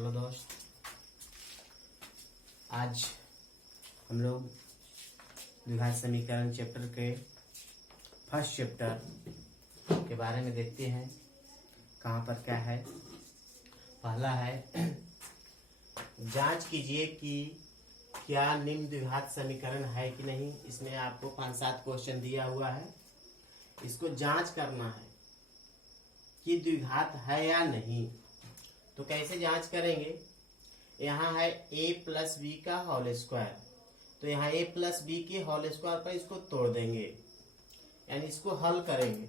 Hello दोस्त, आज हम लोग द्विघात समीकरण चैप्टर के फर्स्ट चैप्टर के बारे में देखते हैं। कहाँ पर क्या है। पहला है जांच कीजिए कि क्या निम्न द्विघात समीकरण है कि नहीं। इसमें आपको 5-7 क्वेश्चन दिया हुआ है, इसको जांच करना है कि द्विघात है या नहीं। तो कैसे जांच करेंगे। यहाँ है a प्लस बी का होल स्क्वायर, तो यहाँ a प्लस बी के होल स्क्वायर पर इसको तोड़ देंगे, यानी इसको हल करेंगे।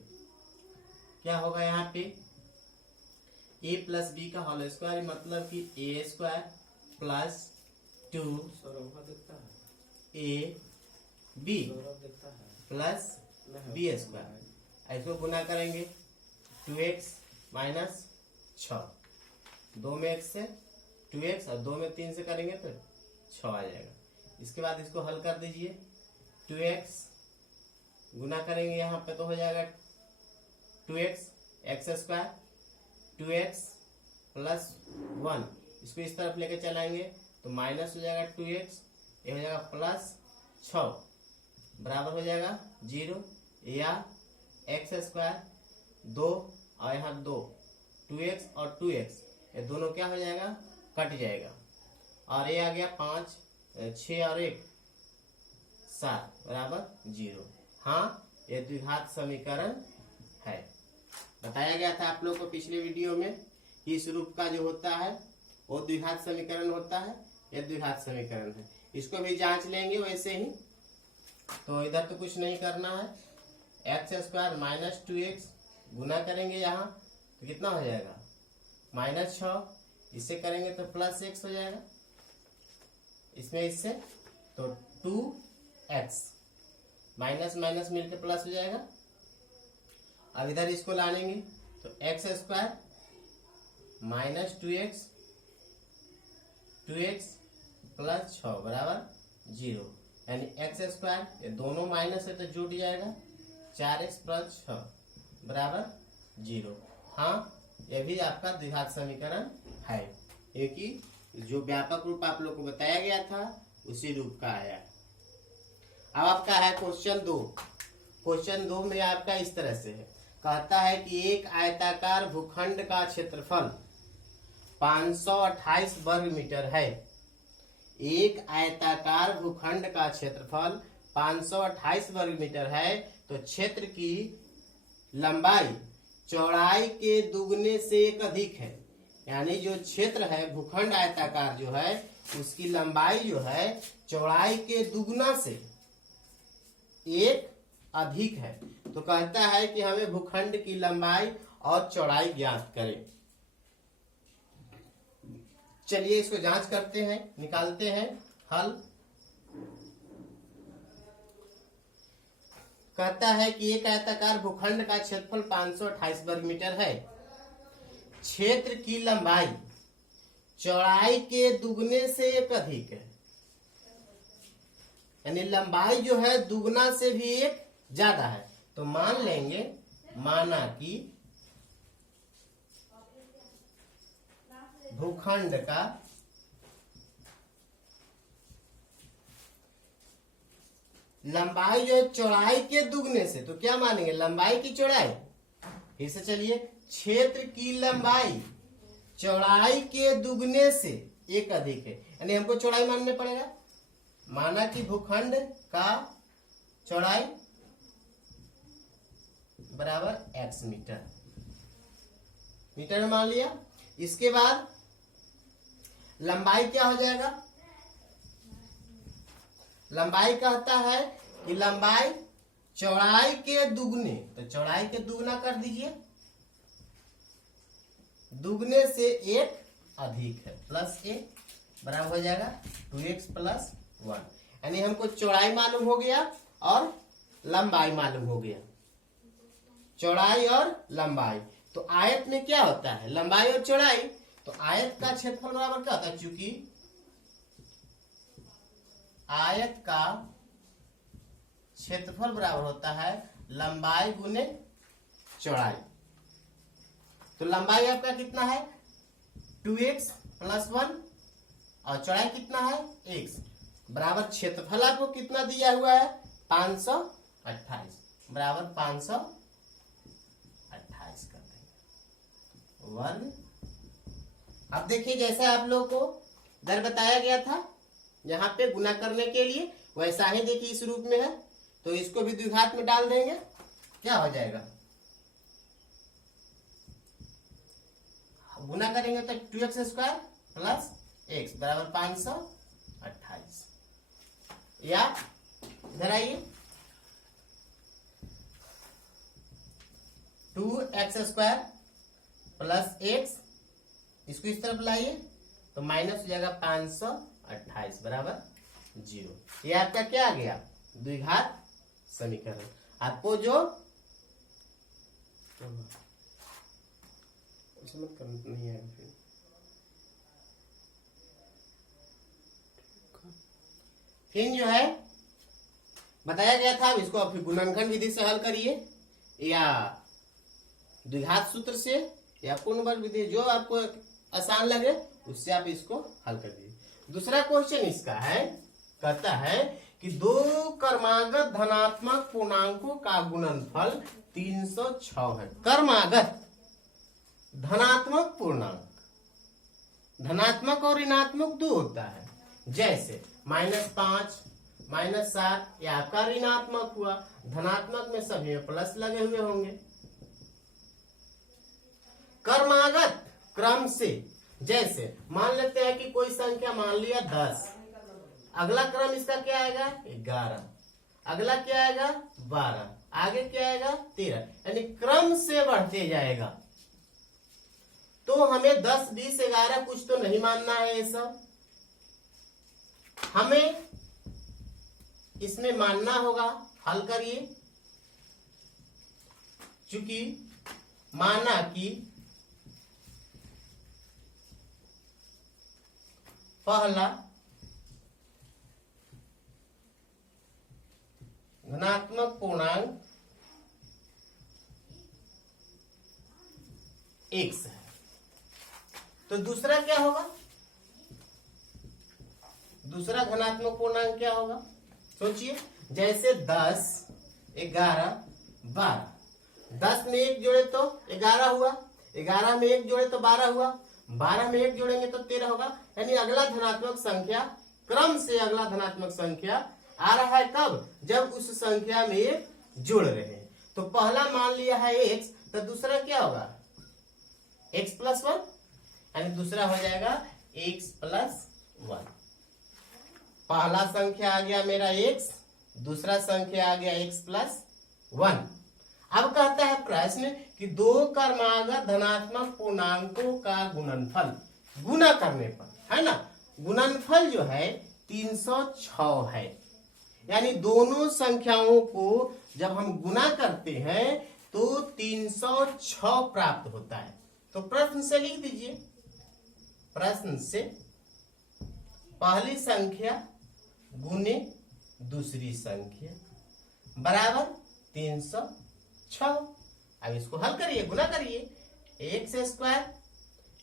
क्या होगा यहाँ पे a प्लस बी का होल स्क्वायर मतलब कि a square plus 2 a b plus b square. इसको गुना करेंगे 2x माइनस 6, 2 में x से 2x और 2 में 3 से करेंगे तो 6 आ जाएगा। इसके बाद इसको हल कर दीजिए। 2x गुना करेंगे यहाँ पे तो हो जाएगा 2x x square 2x plus 1। इसको इस तरफ लेके चलाएंगे तो माइनस हो जाएगा 2x, ये हो जाएगा प्लस 6 बराबर हो जाएगा 0, या x स्क्वायर 2 और यहाँ 2 2x और 2x ये दोनों क्या हो जाएगा, कट जाएगा। और ये आ गया 5 6 और 1 7 बराबर 0। हाँ, ये द्विघात समीकरण है। बताया गया था आप लोग को पिछले वीडियो में कि इस रूप का जो होता है वो द्विघात समीकरण होता है, यह द्विघात समीकरण है। इसको भी जांच लेंगे वैसे ही। तो इधर तो कुछ नहीं करना है। एक्स स्क्वायर माइनस 2x गुना करेंगे यहाँ तो कितना हो जाएगा माइनस 6, इससे करेंगे तो प्लस x हो जाएगा, इसमें इससे तो 2x माइनस माइनस मिलकर प्लस हो जाएगा। अब इधर इसको लाएंगे तो x square minus 2x plus 6 बराबर 0, यानी एक्स स्क्वायर ये दोनों माइनस है तो जुट जाएगा 4x प्लस 6 बराबर 0। हाँ, यह भी आपका द्विघात समीकरण है। एक ही जो व्यापक रूप आप लोग को बताया गया था उसी रूप का आया। अब आपका है क्वेश्चन 2। क्वेश्चन 2 में आपका इस तरह से है, कहता है कि एक आयताकार भूखंड का क्षेत्रफल 528 वर्ग मीटर है। एक आयताकार भूखंड का क्षेत्रफल 528 वर्ग मीटर है, तो क्षेत्र की लंबाई चौड़ाई के दुगने से एक अधिक है। यानी जो क्षेत्र है भूखंड आयताकार जो है उसकी लंबाई जो है चौड़ाई के दुगना से एक अधिक है। तो कहता है कि हमें भूखंड की लंबाई और चौड़ाई ज्ञात करें। चलिए इसको जांच करते हैं, निकालते हैं हल। कहता है कि एक आयताकार भूखंड का क्षेत्रफल 528 वर्ग मीटर है। क्षेत्र की लंबाई चौड़ाई के दुगने से एक अधिक है, यानी लंबाई जो है दुगना से भी एक ज्यादा है। तो मान लेंगे, माना कि भूखंड का लंबाई जो है चौड़ाई के दुगने से, तो क्या मानेंगे लंबाई की चौड़ाई। फिर से चलिए, क्षेत्र की लंबाई चौड़ाई के दुगने से एक अधिक है, यानी हमको चौड़ाई मानने पड़ेगा। माना कि भूखंड का चौड़ाई बराबर x मीटर, मीटर में मान लिया। इसके बाद लंबाई क्या हो जाएगा, लंबाई कहता है कि लंबाई चौड़ाई के दुगने, तो चौड़ाई के दुगना कर दीजिए, दुगने से एक अधिक है, प्लस a बराबर हो जाएगा 2x प्लस 1। यानी हमको चौड़ाई मालूम हो गया और लंबाई मालूम हो गया, चौड़ाई और लंबाई। तो आयत में क्या होता है, लंबाई और चौड़ाई। तो आयत का क्षेत्रफल बराबर क्या होता है, चूंकि आयत का क्षेत्रफल बराबर होता है लंबाई गुने चौड़ाई। तो लंबाई आपका कितना है 2x प्लस 1 और चौड़ाई कितना है x बराबर क्षेत्रफल आपको कितना दिया हुआ है 528 बराबर 528 कर देंगे वर्ग। अब देखिए जैसे आप लोग को इधर बताया गया था यहाँ पे गुना करने के लिए वैसा ही देखिए इस रूप में है तो इसको भी द्विघात में डाल देंगे क्या हो जाएगा गुना करेंगे तो 2x स्क्वायर प्लस x बराबर 528 या इधर आइए 2x स्क्वायर प्लस x इसको इस तरफ लाइए तो माइनस हो जाएगा 528 बराबर 0। ये आपका क्या आ गया द्विघात समीकरण। आपको जो नहीं है फिर जो है बताया गया था इसको आप गुणनखंड विधि से हल करिए या द्विघात सूत्र से या पूर्ण वर्ग विधि जो आपको आसान लगे उससे आप इसको हल कर दीजिए। दूसरा क्वेश्चन इसका है कहता है कि दो क्रमागत धनात्मक पूर्णांकों का गुणनफल 306 है। क्रमागत धनात्मक पूर्णांक धनात्मक और ऋणात्मक दो होता है जैसे -5 -7 या आपका ऋणात्मक हुआ धनात्मक में सभी में प्लस लगे हुए होंगे। क्रमागत क्रम से जैसे मान लेते हैं कि कोई संख्या मान लिया 10 अगला क्रम इसका क्या आएगा 11 अगला क्या आएगा 12 आगे क्या आएगा 13 यानी क्रम से बढ़ते जाएगा। तो हमें 10 20 11 कुछ तो नहीं मानना है ये सब हमें इसमें मानना होगा। हल करिए चूंकि माना कि पहला धनात्मक पूर्णांक x है तो दूसरा क्या होगा दूसरा धनात्मक पूर्णांक क्या होगा सोचिए जैसे 10 11 12 10 में 1 जोड़े तो 11 हुआ 11 में 1 जोड़े तो 12 हुआ 12 में 1 जोड़ेंगे तो 13 होगा। यानी अगला धनात्मक संख्या क्रम से अगला धनात्मक संख्या आ रहा है कब जब उस संख्या में 1 जोड़ रहे हैं। तो पहला मान लिया है x तो दूसरा क्या होगा x प्लस 1 यानी दूसरा हो जाएगा x प्लस 1। पहला संख्या आ गया मेरा x दूसरा संख्या आ गया x प्लस 1। अब कहता है प्रश्न कि दो क्रमागत धनात्मक पूर्णांकों का गुणनफल गुना करने पर है ना गुणनफल जो है 306 है। यानी दोनों संख्याओं को जब हम गुना करते हैं तो 306 प्राप्त होता है। तो प्रश्न से लिख दीजिए प्रश्न से पहली संख्या गुने दूसरी संख्या बराबर 306। अब इसको हल करिए गुना करिए x स्क्वायर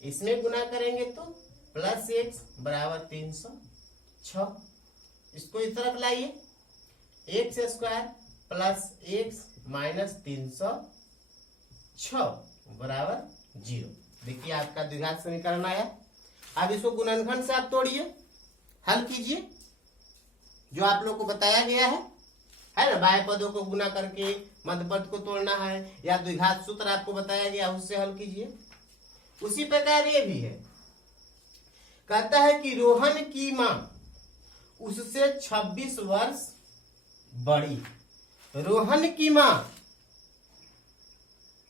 इसमें गुना करेंगे तो प्लस x बराबर 306। इसको इस तरफ लाइए x square plus x minus 306 बराबर 0। देखिए आपका द्विघात समीकरण आया। अब इसको गुणनखंड से आप तोड़िए हल कीजिए जो आप लोग को बताया गया है ना बाह्य पदों को गुना करके मध्य पद को तोड़ना है या द्विघात सूत्र आपको बताया गया उससे हल कीजिए। उसी प्रकार ये भी है कहता है कि रोहन की मां उससे 26 वर्ष बड़ी। रोहन की मां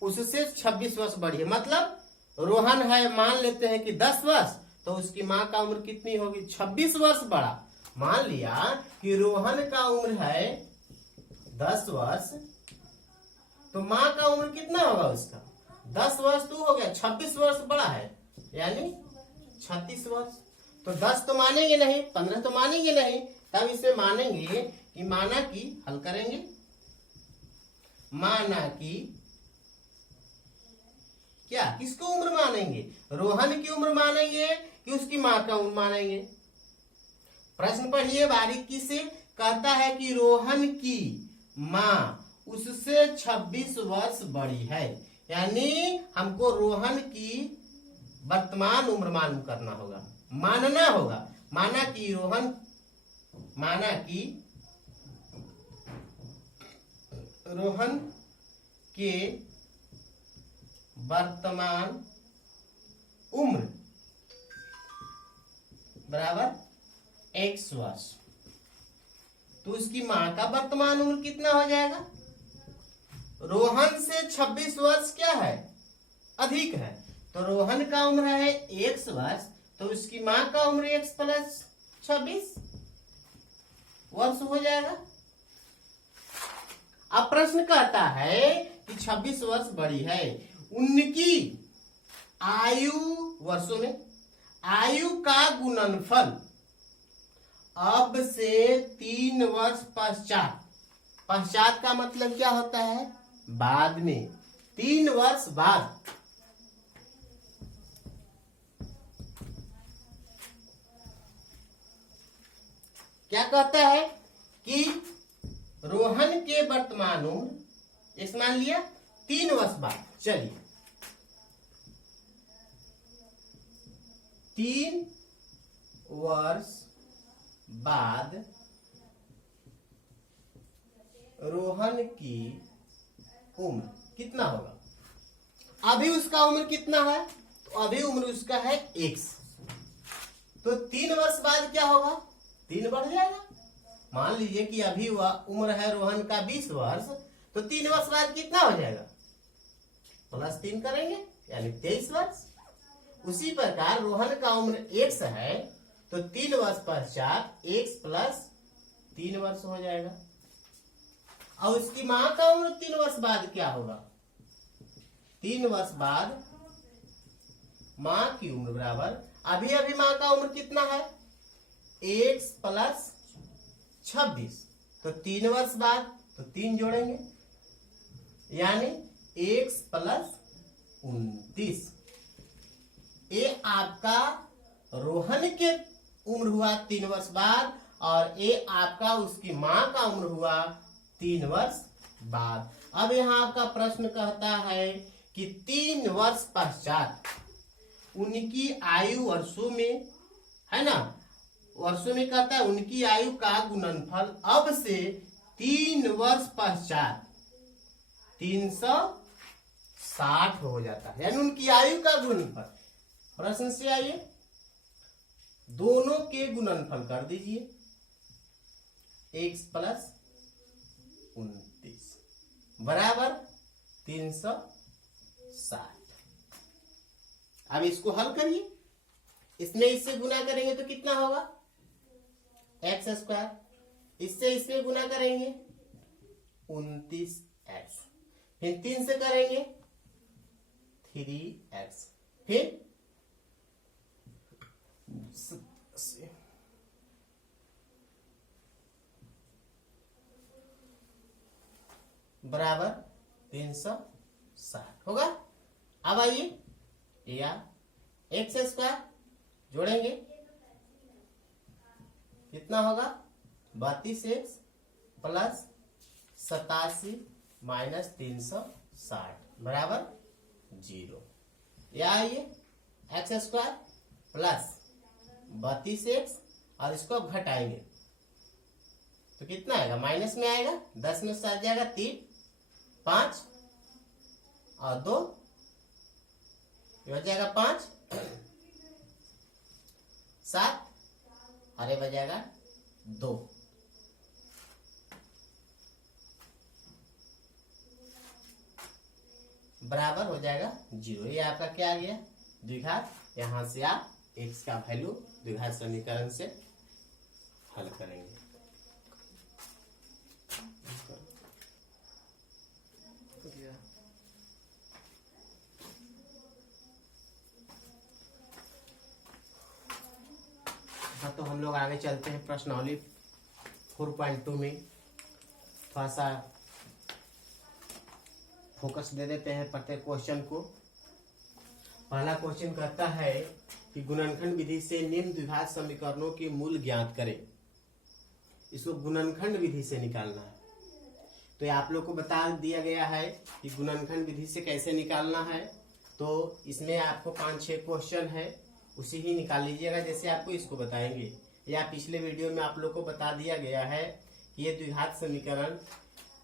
उससे 26 वर्ष बड़ी है मतलब रोहन है मान लेते हैं कि 10 वर्ष तो उसकी मां का उम्र कितनी होगी 26 वर्ष बड़ा। मान लिया कि रोहन का उम्र है 10 वर्ष तो मां का उम्र कितना होगा उसका 10 वर्ष तो हो गया 26 वर्ष बड़ा है यानी 36 वर्ष। तो 10 तो मानेंगे नहीं 15 तो मानेंगे नहीं तब इसे मानेंगे कि माना कि हल करेंगे माना कि क्या किसको उम्र मानेंगे? रोहन की उम्र मानेंगे कि उसकी माँ का उम्र मानेंगे? प्रश्न पढ़िए बारीकी से। कहता है कि रोहन की माँ उससे 26 वर्ष बड़ी है, यानी हमको रोहन की वर्तमान उम्र मालूम करना होगा, मानना होगा। माना कि रोहन के वर्तमान उम्र बराबर x वर्ष। तो उसकी माँ का वर्तमान उम्र कितना हो जाएगा? रोहन से 26 वर्ष क्या है? अधिक है। तो रोहन का उम्र है x वर्ष, तो उसकी माँ का उम्र x प्लस 26 वर्ष हो जाएगा। अब प्रश्न कहता है कि 26 वर्ष बड़ी है, उनकी आयु वर्षों में आयु का गुणनफल अब से 3 वर्ष पश्चात, पश्चात का मतलब क्या होता है? बाद में, 3 वर्ष बाद। क्या कहता है कि रोहन के वर्तमान उम्र इस मान लिया 3 वर्ष बाद। चलिए 3 वर्ष बाद रोहन की उम्र कितना होगा? अभी उसका उम्र कितना है? तो अभी उम्र उसका है x। तो 3 वर्ष बाद क्या होगा? 3 बढ़ जाएगा। मान लीजिए कि अभी वह उम्र है रोहन का 20 वर्ष, तो 3 वर्ष बाद कितना हो जाएगा? प्लस 3 करेंगे यानी 23 वर्ष। उसी प्रकार रोहन का उम्र x है, तो 3 वर्ष पश्चात x प्लस 3 वर्ष हो जाएगा। और उसकी माँ का उम्र 3 वर्ष बाद क्या होगा? 3 वर्ष बाद माँ की उम्र बराबर, अभी माँ का उम्र कितना है? x plus 26। तो 3 वर्ष बाद तो 3 जोड़ेंगे यानी x प्लस 29। ये आपका रोहन के उम्र हुआ 3 वर्ष बाद, और ये आपका उसकी माँ का उम्र हुआ 3 वर्ष बाद। अब यहाँ आपका प्रश्न कहता है कि 3 वर्ष पश्चात उनकी आयु वर्षों में, है ना, वर्षों में कहता है उनकी आयु का गुणनफल अब से 3 वर्ष पश्चात 360 हो जाता है, यानी उनकी आयु का गुणनफल। प्रश्न से आइए, दोनों के गुणनफल कर दीजिए, x प्लस 29 बराबर 360। अब इसको हल करिए, इसमें इससे गुना करेंगे तो कितना होगा? x स्क्वायर, इससे इसमें गुना करेंगे 29x, फिर 3 से करेंगे 3x, फिर बराबर 360 होगा। अब आइए या x स्क्वायर जोड़ेंगे, कितना होगा? 32x प्लस 87 माइनस 360 बराबर 0। या आइए x स्क्वायर प्लस 32x, और इसको अब घटाएंगे तो कितना आएगा? माइनस में आएगा, 10 में 7 जाएगा 3, 5 और 2 हो जाएगा 5, 7 और ये बजाएगा 2। बराबर हो जाएगा 0। ये आपका क्या आ गया? द्विघात। यहां से आप x का वैल्यू द्विघात समीकरण से हल करेंगे। हाँ, तो हम लोग आगे चलते हैं प्रश्नावली 4.2 में। थोड़ा सा फोकस दे देते हैं प्रत्येक क्वेश्चन को। पहला क्वेश्चन कहता है कि गुणनखंड विधि से निम्न द्विघात समीकरणों के मूल ज्ञात करें। इसको गुणनखंड विधि से निकालना है। तो ये आप लोग को बता दिया गया है कि गुणनखंड विधि से कैसे निकालना है। तो इसमें आपको 5-6 क्वेश्चन है, उसी ही निकाल लीजिएगा जैसे आपको इसको बताएंगे। या पिछले वीडियो में आप लोग को बता दिया गया है कि ये द्विघात समीकरण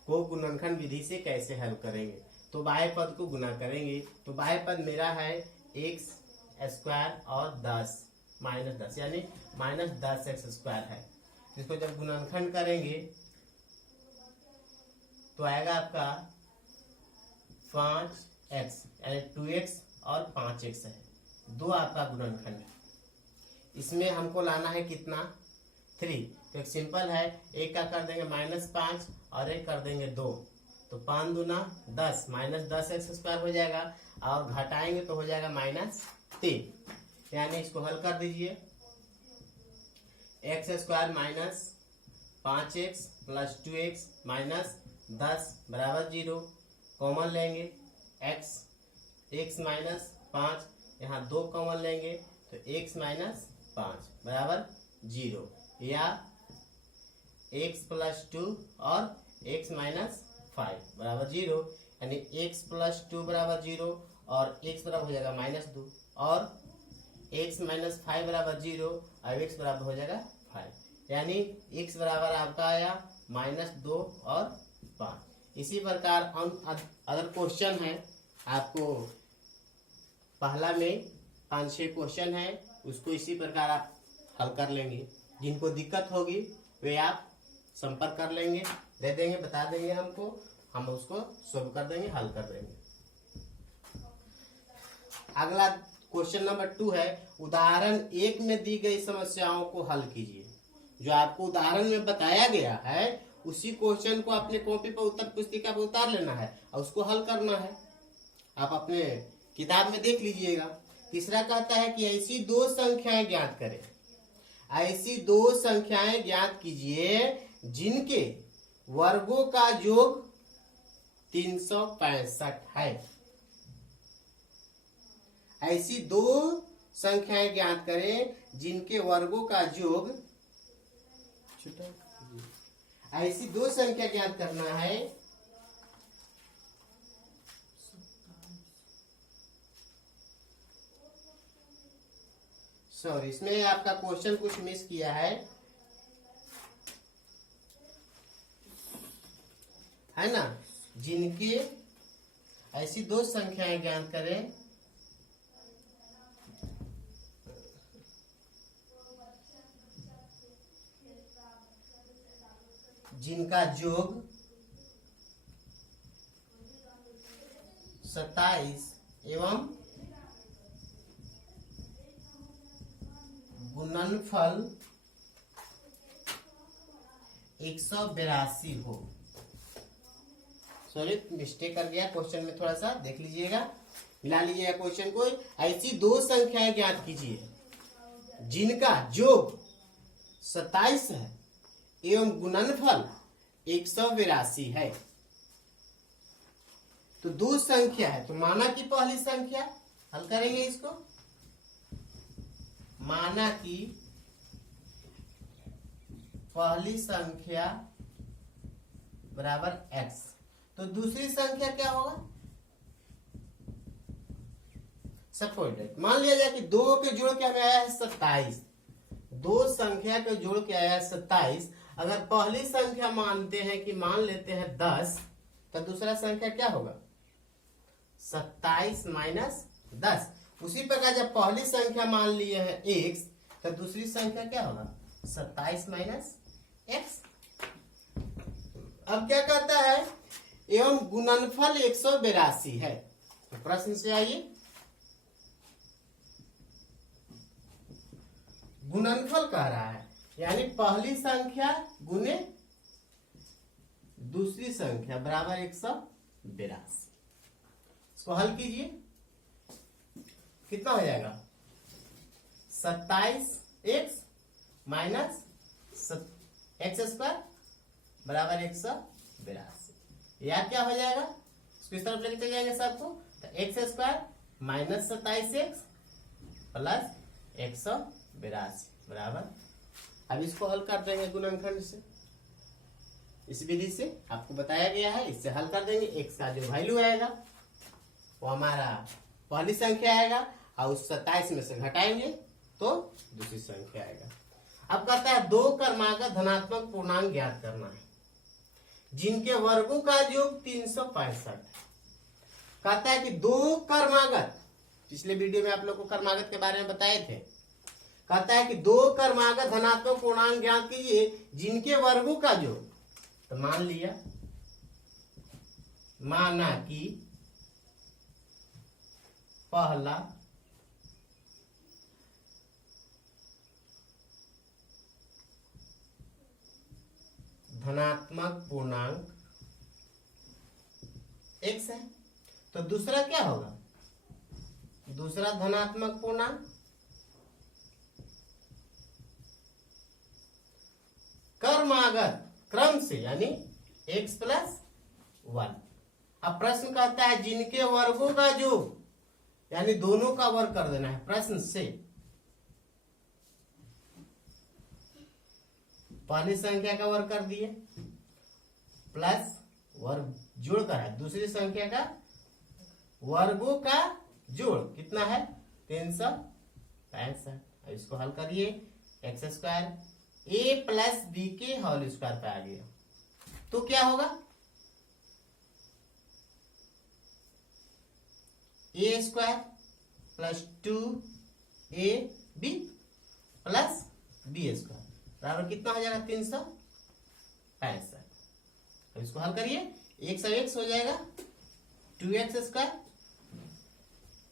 को गुणनखंड विधि से कैसे हल करेंगे। तो बाह्य पद को गुना करेंगे। तो बाह्य पद मेरा है x² और 10 -10 यानी -10x² है। इसको जब गुणनखंड करेंगे तो आएगा आपका 5x यानी 2x और 5x है। 2 आपका गुणनखंड है। इसमें हमको लाना है कितना 3। तो एक सिंपल है, एक का कर देंगे -5 और एक कर देंगे 2। तो 5 दूना 10 -10x² हो जाएगा और घटाएंगे तो हो जाएगा -3। यानी इसको हल कर दीजिए। x² -5x + 2x -10 बराबर 0। कॉमन लेंगे x -5, यहाँ 2 कॉमन लेंगे तो x -5 बराबर 0 या x + 2 और x -5 बराबर 0। यानी x + 2 बराबर 0 और x बराबर हो जाएगा -2 और x -5 बराबर 0 और x बराबर हो जाएगा 5। यानी x बराबर आपका आया -2 और 5। इसी प्रकार अदर क्वेश्चन है, आपको पहला में 5-6 क्वेश्चन है, उसको इसी प्रकार आप हल कर लेंगे। जिनको दिक्कत होगी वे आप संपर्क कर लेंगे, दे देंगे, बता देंगे हमको, हम उसको सोल्व कर देंगे, हल कर देंगे। अगला क्वेश्चन नंबर 2 है, उदाहरण 1 में दी गई समस्याओं को हल कीजिए। जो आपको उदाहरण में बताया गया है उसी क्वेश्चन को अपने कॉपी पर उत्तर पुस्तिका पर उतार लेना है और उसको हल करना है। आप अपने किताब में देख लीजिएगा। तीसरा कहता है कि ऐसी 2 संख्याएं ज्ञात करें। ऐसी 2 संख्याएं ज्ञात कीजिए जिनके वर्गों का योग 365 है। ऐसी 2 संख्याएं ज्ञात करें जिनके वर्गों का योग, ऐसी 2 संख्या ज्ञात करना है सॉरी, इसमें आपका क्वेश्चन कुछ मिस किया है ना। जिनके ऐसी 2 संख्याएं ज्ञात करें जिनका योग 27 एवं गुणनफल 182 हो। सॉरी, मिस्टेक कर गया क्वेश्चन में, थोड़ा सा देख लीजिएगा, मिला लीजिएगा क्वेश्चन को। ऐसी 2 संख्याएं ज्ञात कीजिए जिनका योग 27 है एवं गुणनफल 182 है। तो 2 संख्या है, तो माना कि पहली संख्या हल करेंगे इसको। माना कि पहली संख्या बराबर x, तो दूसरी संख्या क्या होगा सपोर्टेड। मान लिया जाए कि 2 के जोड़ के हमें आया है 27, 2 संख्या के जोड़ के आया है 27। अगर पहली संख्या मानते हैं कि मान लेते हैं 10, तो दूसरा संख्या क्या होगा 27 - 10। उसी प्रकार जब पहली संख्या मान लिए हैं x, तो दूसरी संख्या क्या होगा 27 - x। अब क्या कहता है, एवं गुणनफल 182 है। तो प्रश्न से आइए, गुणनफल कह रहा है यानी पहली संख्या गुने दूसरी संख्या बराबर 182। इसको हल कीजिए, कितना हो जाएगा 27x - x² बराबर 182। या क्या हो जाएगा, इसको इस तरफ लेके चले जाएंगे सबको, तो x² -27x प्लस 182 बराबर। अब इसको हल कर देंगे गुणनखंड से, इस विधि से आपको बताया गया है, इससे हल कर देंगे। x का जो वैल्यू आएगा वो हमारा पहली संख्या आएगा और उस 27 में से घटाएंगे तो दूसरी संख्या आएगा। अब कहता है दो क्रमागत धनात्मक पूर्णांक ज्ञात करना है जिनके वर्गों का योग 365 है। कहता है कि दो क्रमागत, पिछले वीडियो में आप लोग को क्रमागत के बारे में बताए थे। कहता है कि दो क्रमागत धनात्मक पूर्णांक ज्ञात कीजिए जिनके वर्गों का योग, तो माना कि पहला धनात्मक पूर्णांक x है, तो दूसरा क्या होगा? दूसरा धनात्मक पूर्णांक क्रमागत क्रम से यानी x प्लस 1। अब प्रश्न कहता है जिनके वर्गों का योग, यानी दोनों का वर्ग कर देना है प्रश्न से। पहली संख्या का वर्ग कर दिए प्लस वर्ग जोड़ कर है दूसरी संख्या का वर्गों का जोड़ कितना है? 365। इसको हल करिए, x square a plus b के होल स्क्वायर पे आ गया, तो क्या होगा? A square plus 2ab plus b square बराबर कितना हो जाएगा? 365। अब इसको हल करिए, x और x हो जाएगा 2x स्क्वायर,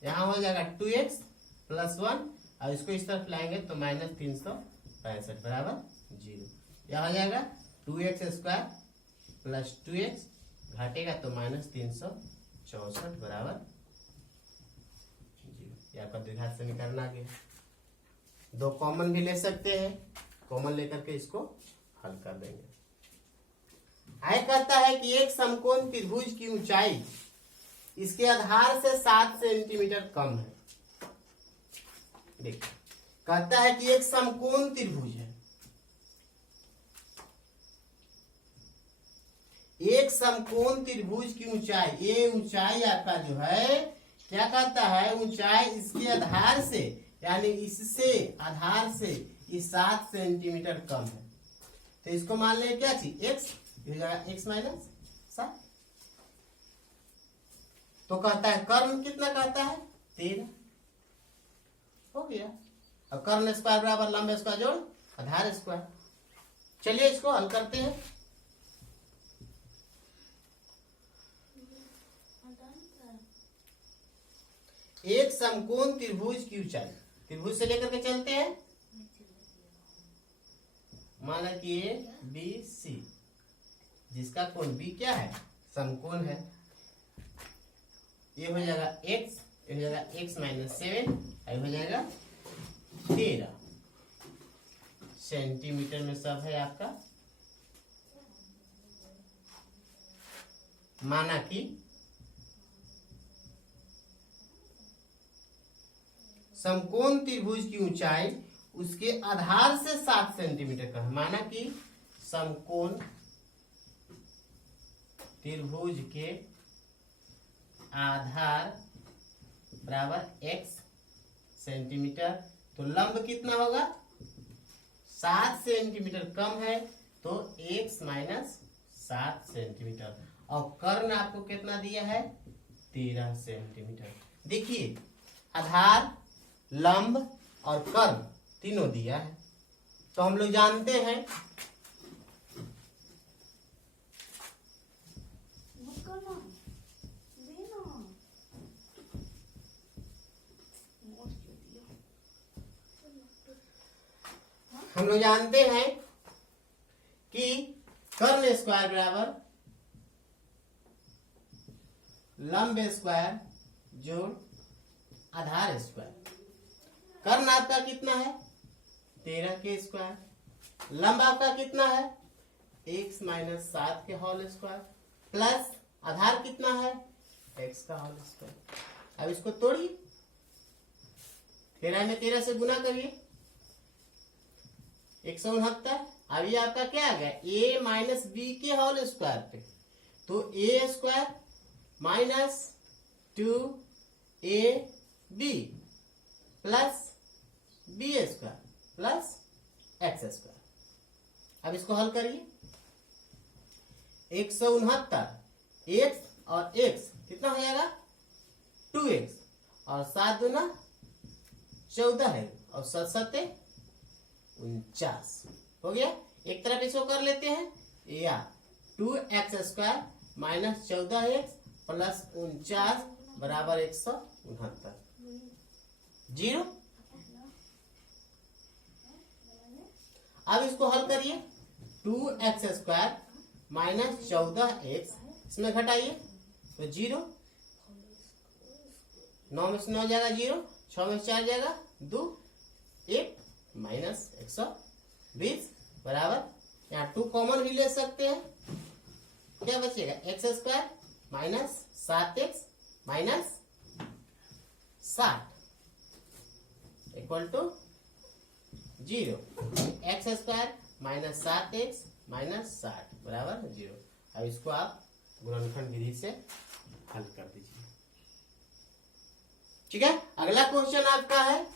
यहाँ हो जाएगा 2x प्लस 1 और इसको इस तरफ लाएंगे तो -365 बराबर 0। यहाँ हो जाएगा 2x स्क्वायर प्लस 2x, घटेगा तो -364 बराबर 0। यह आपका द्विघात समीकरण आ गया। दो कॉमन भी ले सकते हैं, कॉमन लेकर के इसको हल कर देंगे। आय कहता है कि एक समकोण त्रिभुज की ऊंचाई इसके आधार से 7 सेंटीमीटर कम है। देखिए कहता है कि एक समकोण त्रिभुज है, एक समकोण त्रिभुज की ऊंचाई, ये ऊंचाई आपका जो है क्या कहता है? ऊंचाई इसके आधार से यानी इससे आधार से 7 सेंटीमीटर कम है। तो इसको मान लें क्या चीज? x, x minus 7। तो कहता है कर्ण कितना कहता है? 13 हो गया। अब कर्ण स्क्वायर बराबर लंब स्क्वायर जोड़ आधार स्क्वायर। चलिए इसको हल करते हैं। एक समकोण त्रिभुज की ऊंचाई, त्रिभुज से लेकर के चलते हैं, माना कि ए बी सी, जिसका कोण बी क्या है? समकोण है। ये हो जाएगा x, ये हो जाएगा x माइनस 7, ये हो जाएगा 13 सेंटीमीटर में सब है आपका। माना कि समकोण त्रिभुज की ऊंचाई उसके आधार से 7 सेंटीमीटर का है। माना कि समकोण त्रिभुज के आधार बराबर x सेंटीमीटर, तो लंब कितना होगा? 7 सेंटीमीटर कम है तो x माइनस 7 सेंटीमीटर। और कर्ण आपको कितना दिया है? 13 सेंटीमीटर। देखिए आधार, लंब और कर्ण तीनों दिया है, तो हम लोग जानते हैं कि कर्ण स्क्वायर बराबर लंब स्क्वायर जोड़ आधार स्क्वायर। कर्ण आपका कितना है? 13 के स्क्वायर। लंब आपका कितना है? x माइनस 7 के होल स्क्वायर प्लस आधार कितना है? x का होल स्क्वायर। अब इसको तोड़िए, 13 में 13 से गुना करिए, 169। अब ये आपका क्या आ गया, ए माइनस बी के होल स्क्वायर पे, तो a square minus 2ab plus b square plus x square. अब इसको हल करिए, 169 एक्स और एक्स कितना हो जाएगा 2x, और 7 दूना 14 है, और 7 सत्ते 49 हो गया। एक तरफ इसको कर लेते हैं, या 2x square minus 14x plus 49 बराबर 169, 0। अब इसको हल करिए, 2x स्क्वायर माइनस 14x इसमें घटाइए तो 0, 9 में से 9 जाएगा 0, 6 में से 4 जाएगा 2, 1 माइनस 120 बराबर, यहाँ 2 कॉमन भी ले सकते हैं, क्या बचेगा x square minus 7x minus 60 equal to 0, x square minus 7x minus 60 बराबर 0। अब इसको आप गुणनखंड विधि से हल कर दीजिए। ठीक है, अगला क्वेश्चन आपका है,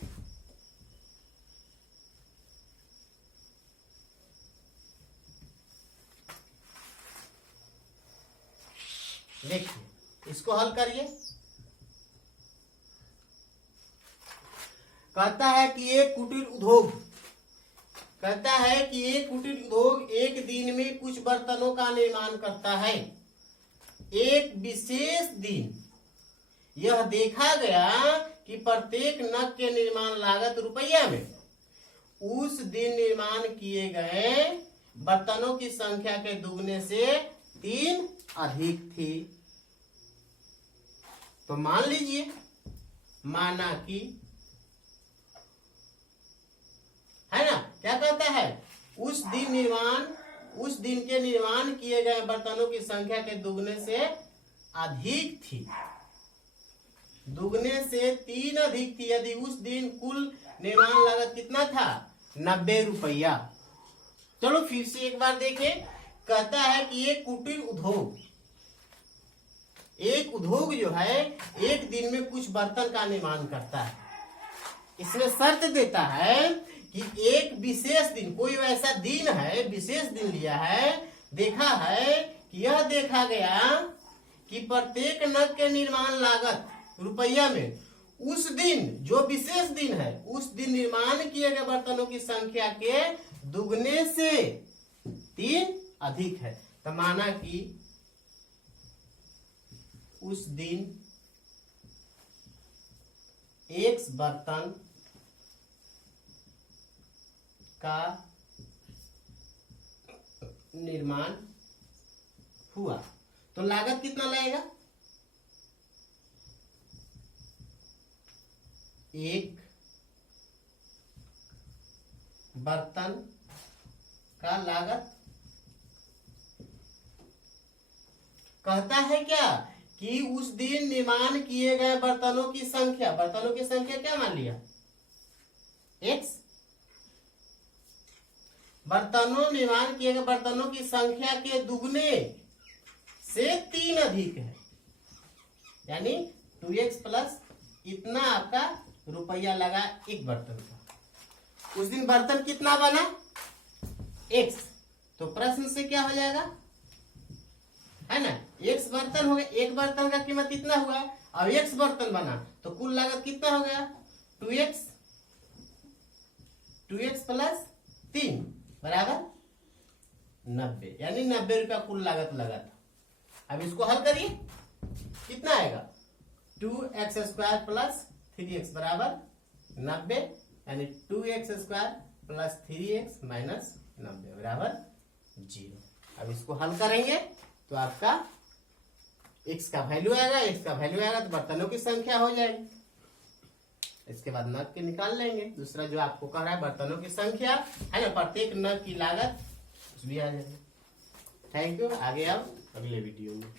देखिए इसको हल करिए। कहता है कि एक कुटीर उद्योग, कहता है कि एक कुटीर उद्योग एक दिन में कुछ बर्तनों का निर्माण करता है। एक विशेष दिन यह देखा गया कि प्रत्येक नग के निर्माण लागत रुपया में उस दिन निर्माण किए गए बर्तनों की संख्या के दुगने से 3 अधिक थी। तो मान लीजिए, माना कि, है ना, क्या कहता है, उस दिन के निर्माण किए गए बर्तनों की संख्या के दुगने से अधिक थी, दुगने से 3 अधिक थी। यदि उस दिन कुल निर्माण लागत कितना था 90 रुपया। चलो फिर से एक बार देखें, कहता है कि एक कुटीर उद्योग, एक उद्योग जो है एक दिन में कुछ बर्तन का निर्माण करता है। इसमें शर्त देता है कि एक विशेष दिन, कोई वैसा दिन है, विशेष दिन लिया है, देखा है कि यह देखा गया कि प्रत्येक नग के निर्माण लागत रुपया में उस दिन, जो विशेष दिन है, उस दिन निर्माण किए गए बर्तनों की संख्या के दुगने से 3 अधिक है। तो माना कि उस दिन X बर्तन का निर्माण हुआ, तो लागत कितना लगेगा, एक बर्तन का लागत। कहता है क्या कि उस दिन निर्माण किए गए बर्तनों की संख्या, बर्तनों की संख्या क्या मान लिया x, बर्तनों निर्माण किए गए बर्तनों की संख्या के दुगने से 3 अधिक है, यानी 2x प्लस इतना आपका रुपया लगा एक बर्तन का। उस दिन बर्तन कितना बना x, तो प्रश्न से क्या हो जाएगा, है ना, x बर्तन हो गया, एक बर्तन का कीमत इतना हुआ, अब x बर्तन बना तो कुल लागत कितना हो गया 2x प्लस 3 बराबर 90, यानी 90 रुपया कुल लागत लगा था। अब इसको हल करिए, कितना आएगा 2x स्क्वायर प्लस 3x बराबर 90, यानी 2x square plus 3x minus 90 बराबर 0। अब इसको हल करेंगे तो आपका x का वैल्यू आएगा, x का वैल्यू आएगा तो बर्तनों की संख्या हो जाएगी। इसके बाद नग के निकाल लेंगे, दूसरा जो आपको कह रहा है बर्तनों की संख्या, है ना, प्रत्येक नग की लागत भी आ जाएगी। थैंक यू, आगे अब अगले वीडियो में।